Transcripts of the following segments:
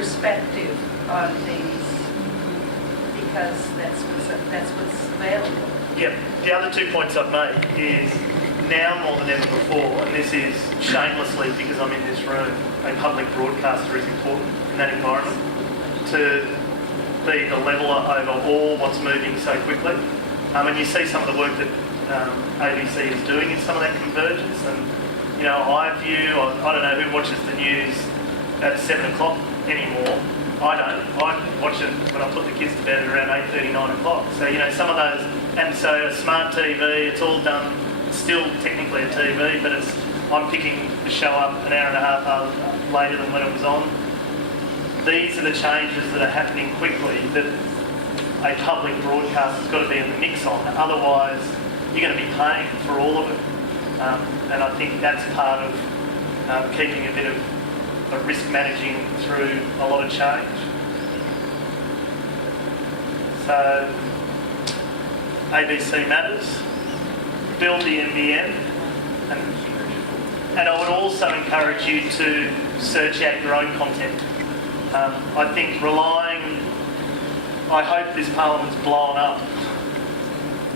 perspective on things because that's what's available. Yep. The other 2 points I've made is now more than ever before, and this is shamelessly because I'm in this room, a public broadcaster is important in that environment to be the leveller over all what's moving so quickly. And you see some of the work that ABC is doing in some of that convergence, and you know, I don't know who watches the news at 7 o'clock anymore. I don't. I watch it when I put the kids to bed at around 8:30, 9 o'clock. So, you know, some of those, and so a smart TV, it's all done, still technically a TV, but I'm picking the show up an hour and a half later than when it was on. These are the changes that are happening quickly that a public broadcast has got to be in the mix on. Otherwise, you're going to be paying for all of it. And I think that's part of keeping a bit of risk managing through a lot of change. So, ABC matters, build the NBN, and I would also encourage you to search out your own content. I think I hope this Parliament's blown up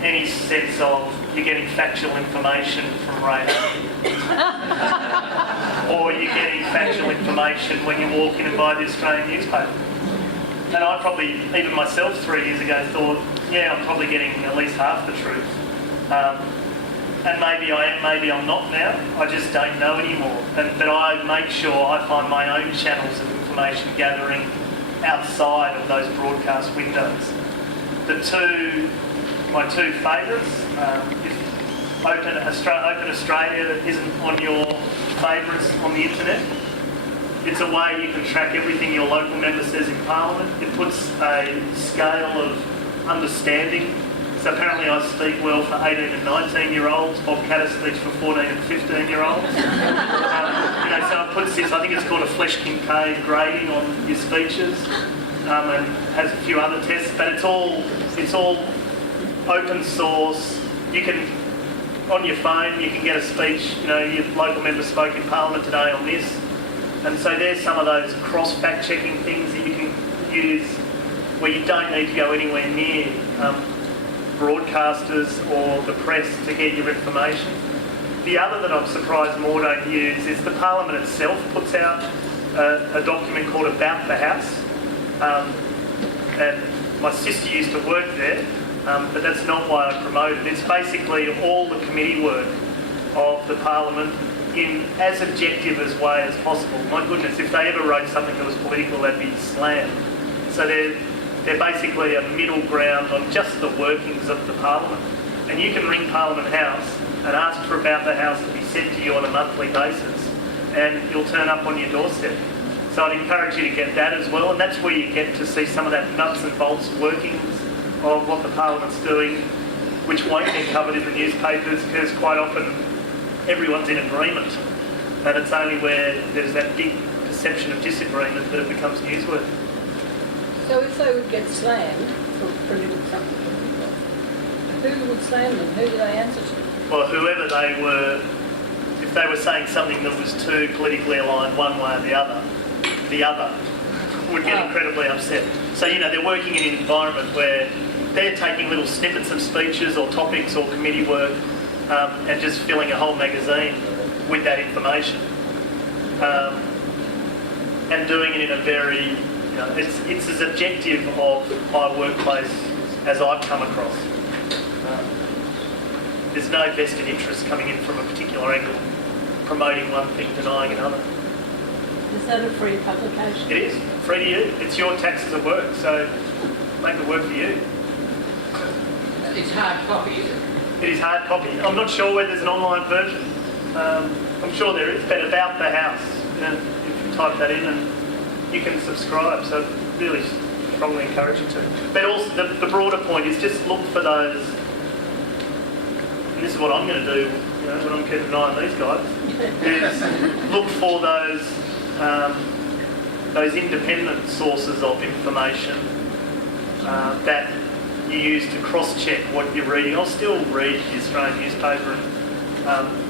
any sense of you're getting factual information from radio or you're getting factual information when you walk in and buy the Australian newspaper. And I probably, even myself 3 years ago, thought, yeah, I'm probably getting at least half the truth. And maybe I am, maybe I'm not now. I just don't know anymore. But I make sure I find my own channels of information gathering outside of those broadcast windows. My two favourites, if Open Australia isn't on your favourites on the internet, it's a way you can track everything your local member says in Parliament. It puts a scale of understanding. So apparently I speak well for 18 and 19-year-olds. Bob Catter speaks for 14 and 15-year-olds. So it puts this, I think it's called a Flesch-Kincaid grading on your speeches, and has a few other tests. But it's all open source. You can, on your phone, you can get a speech. You know, your local member spoke in Parliament today on this, and so there's some of those cross-fact-checking things that you can use where you don't need to go anywhere near broadcasters or the press to get your information. The other that I'm surprised more don't use is the Parliament itself puts out a document called About the House. And my sister used to work there, but that's not why I promote it. It's basically all the committee work of the Parliament in as objective a way as possible. My goodness, if they ever wrote something that was political, they'd be slammed. So they're basically a middle ground on just the workings of the Parliament. And you can ring Parliament House and ask for About the House to be sent to you on a monthly basis, and you'll turn up on your doorstep. So I'd encourage you to get that as well, and that's where you get to see some of that nuts and bolts workings of what the Parliament's doing, which won't get covered in the newspapers because quite often everyone's in agreement, and it's only where there's that big perception of disagreement that it becomes newsworthy. So if they would get slammed for printing something, who would slam them? Who do they answer to? Well, whoever they were, if they were saying something that was too politically aligned one way or the other would get incredibly upset. So, you know, they're working in an environment where they're taking little snippets of speeches or topics or committee work and just filling a whole magazine with that information. And doing it in a very, you know, it's as objective of my workplace as I've come across. There's no vested interest coming in from a particular angle, promoting one thing, denying another. Is that a free publication? It is, free to you. It's your taxes at work, so make it work for you. It's hard copy, is it? It is hard copy. I'm not sure whether there's an online version. I'm sure there is, but About the House, you know, if you type that in and you can subscribe, so really strongly encourage you to. But also the broader point is just look for those, and this is what I'm going to do, you know, when I'm keeping an eye on these guys, is look for those independent sources of information that you use to cross-check what you're reading. I'll still read the Australian newspaper,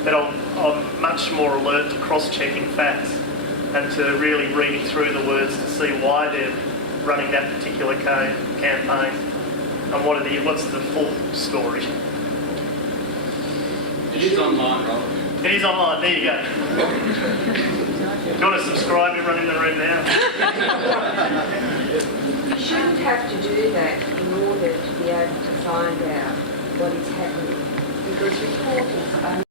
but I'm much more alert to cross-checking facts and to really read through the words to see why they're running that particular campaign and what's the full story. It is online, Robert. It is online, there you go. Do you want to subscribe, everyone in the room now? You shouldn't have to do that in order to be able to find out what is happening, because reporters are